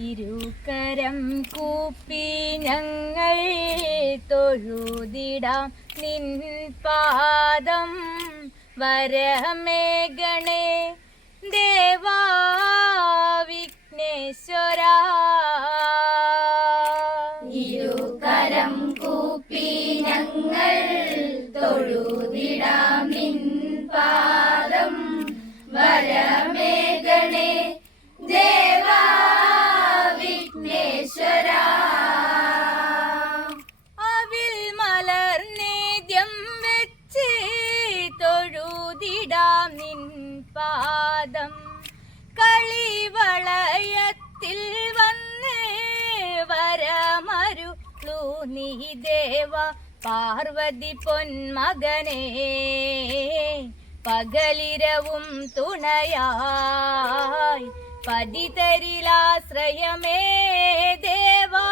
ഇരുകരം കൂപ്പി ഞങ്ങൾ തൊഴുതിടാം നിൻ പാദം വരമേഗണേ ദേവാ വിഘ്നേശ്വര. വിഘ്നേശ്വര അവിൽ മലർനേദ്യം വെച്ച് തൊഴുതിടാം നിൻ പാദം. കളിവളയത്തിൽ വന്ന് വരമരു നീ ദേവ. പാർവതി പൊന്മകനേ പകലിരവും തുണയായി. പതിതരിലാശ്രയമേ ദേവാ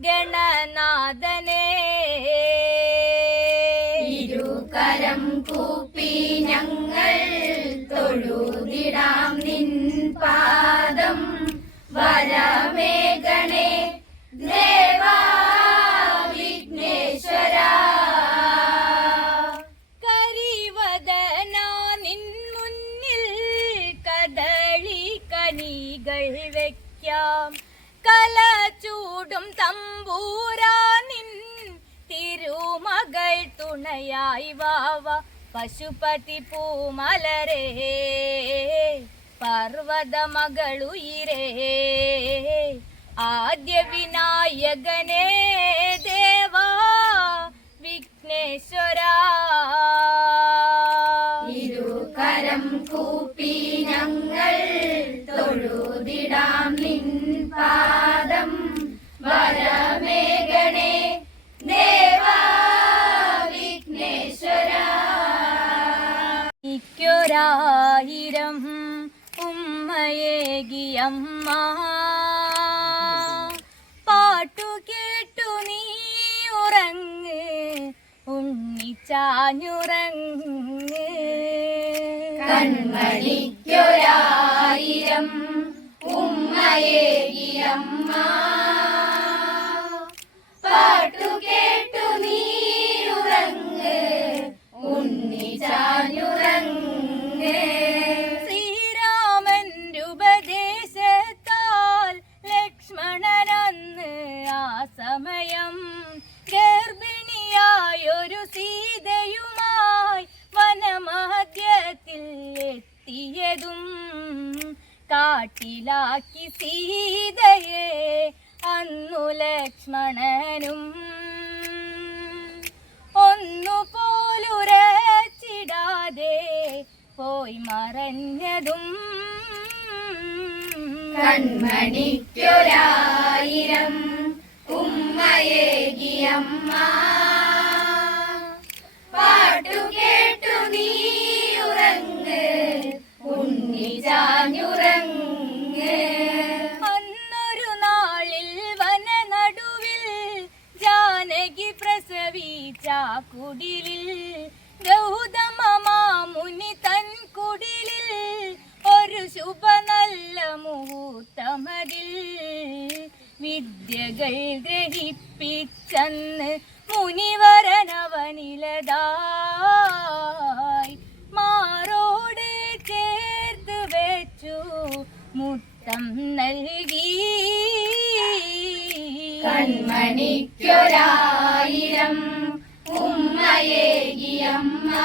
ഗണനാഥനേ. ഇരുകരം കൂപ്പി ഞങ്ങൾ തൊഴുതിടാം നിൻ പാദം. വരമേഘണേ വെക്കാം കല ചൂടും തമ്പൂരാനിൻ തിരുമകൾ തുണയായി വാവ. പശുപതി പൂമലരേ പർവത മകളുയിരേ ആദ്യ വിനായകനേ ദേവാ വിഘ്നേശ്വര ഇക്കൊരായിരം ഉമ്മയേകിയമ്മ പാട്ടു കേട്ടു നീ ഉറങ്ങ് ഉണ്ണിച്ചാഞ്ഞുറങ്ങ്. കൺമണിക്കൊരായിരം ഉമ്മയേകിയമ്മ കാട്ടിലാക്കി സീതയെ അന്നു ലക്ഷ്മണനും. ഒന്നുപോലുരച്ചിടാതെ പോയി മറഞ്ഞതും കൺമണിക്കൊരായിരം ഉമ്മയേകിയമ്മ കുടിലിൽ ഗൗതമ മാമുനി തൻ കുടിലിൽ ഒരു ശുഭ നല്ല മുഹൂർത്തമതിൽ വിദ്യകൾ ഗ്രഹിപ്പിച്ചന്ന് മുനിവരനവനിലതായി. മാറോട് ചേർത്ത് വെച്ചു മുത്തം നൽകി. കൺമണിക്കൊരായിരം உம்மையே அம்மா.